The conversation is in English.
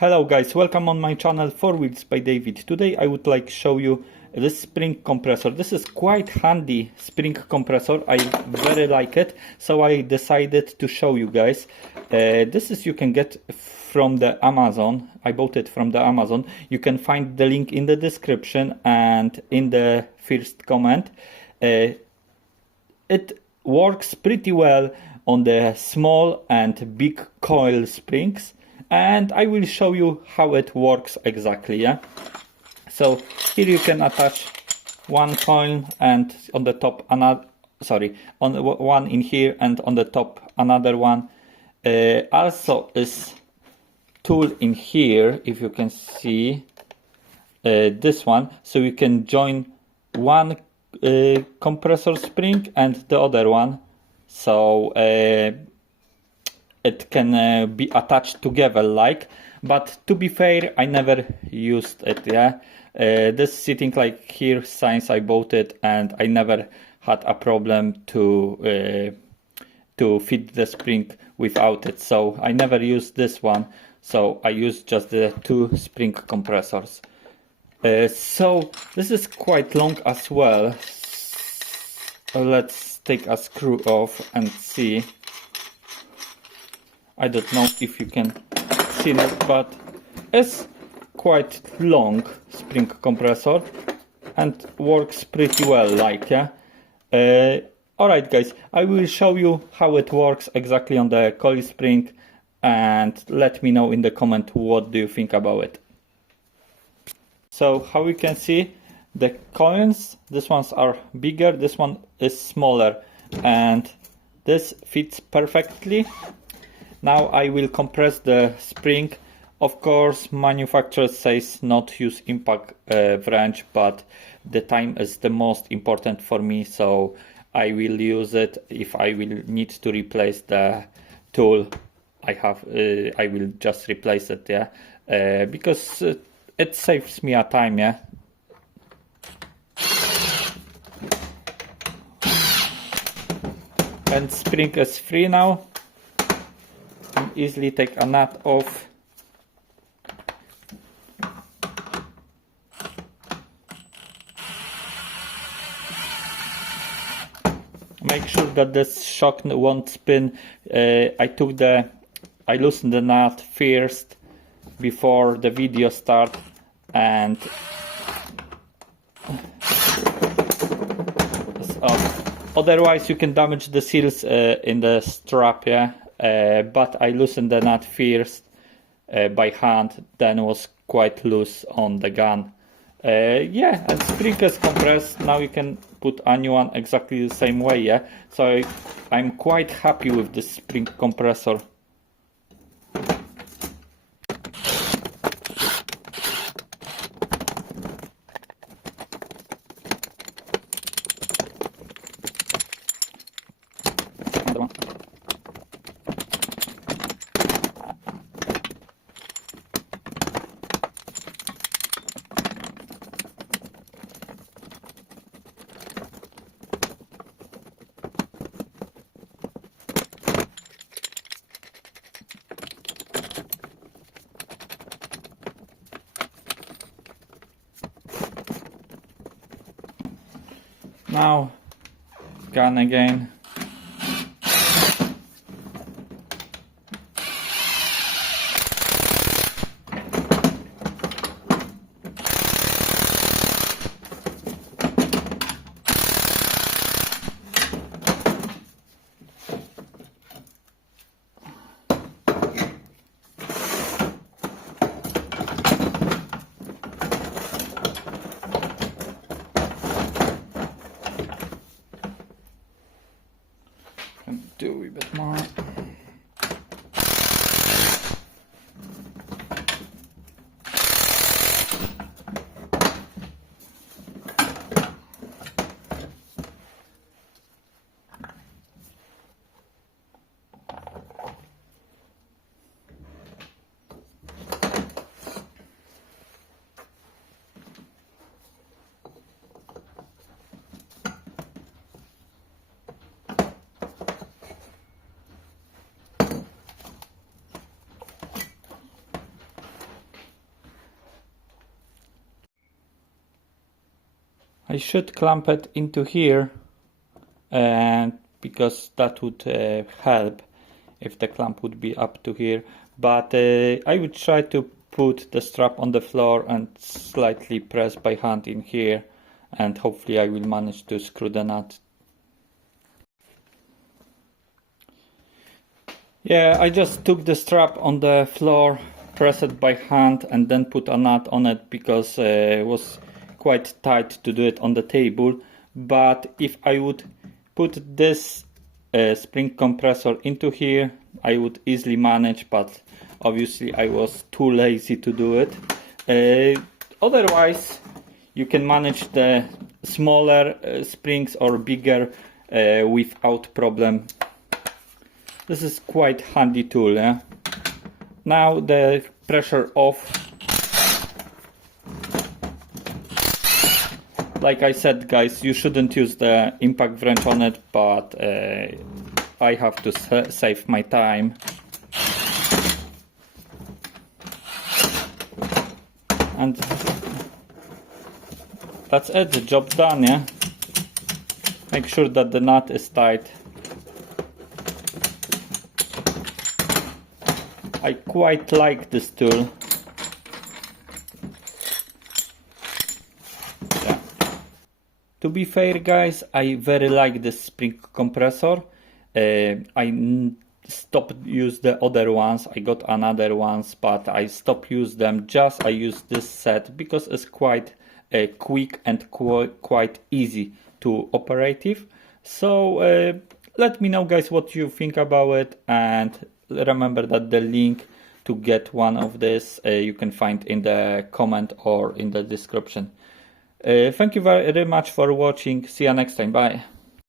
Hello guys, welcome on my channel 4 Wheels by David. Today I would like to show you this spring compressor. This is quite handy spring compressor. I very like it, so I decided to show you guys. This is you can get from the Amazon. I bought it from the Amazon. You can find the link in the description and in the first comment. It works pretty well on the small and big coil springs. And I will show you how it works exactly. So here you can attach one coil and on the top another, on one in here and on the top another one. Also is tool in here, if you can see this one, so you can join one compressor spring and the other one, so it can be attached together but to be fair, I never used it. This sitting like here since I bought it, and I never had a problem to fit the spring without it, so I never used this one. So I use just the two spring compressors. So this is quite long as well. Let's take a screw off and see. I don't know if you can see it, but it's quite long spring compressor and works pretty well, alright guys, I will show you how it works exactly on the coil spring, and let me know in the comment what do you think about it. So how you can see, the coils, these ones are bigger, this one is smaller, and this fits perfectly. Now I will compress the spring. Of course, manufacturer says not use impact wrench, but the time is the most important for me, so I will use it. If I will need to replace the tool I have, I will just replace it, because it saves me a time, And spring is free now. Easily take a nut off. Make sure that this shock won't spin. I loosened the nut first before the video start, and otherwise you can damage the seals in the strap, but I loosened the nut first by hand, then was quite loose on the gun. And spring is compressed. Now you can put a new one exactly the same way, so I'm quite happy with this spring compressor. Now, gun again. I should clamp it into here, and because that would help if the clamp would be up to here, but I would try to put the strap on the floor and slightly press by hand in here, and hopefully I will manage to screw the nut. Yeah, I just took the strap on the floor, press it by hand, and then put a nut on it because it was quite tight to do it on the table. But if I would put this spring compressor into here, I would easily manage, but obviously I was too lazy to do it. Otherwise, you can manage the smaller springs or bigger without problem. This is quite handy tool, yeah? Now the pressure off. Like I said, guys, you shouldn't use the impact wrench on it, but I have to save my time. And that's it, the job done, yeah? Make sure that the nut is tight. I quite like this tool. Yeah. To be fair, guys, I very like this spring compressor. I stopped use the other ones. I got another ones, but I stopped use them. Just I use this set because it's quite quick and quite easy to operative. So let me know, guys, what you think about it, and remember that the link to get one of this you can find in the comment or in the description. Thank you very much for watching. See you next time. Bye.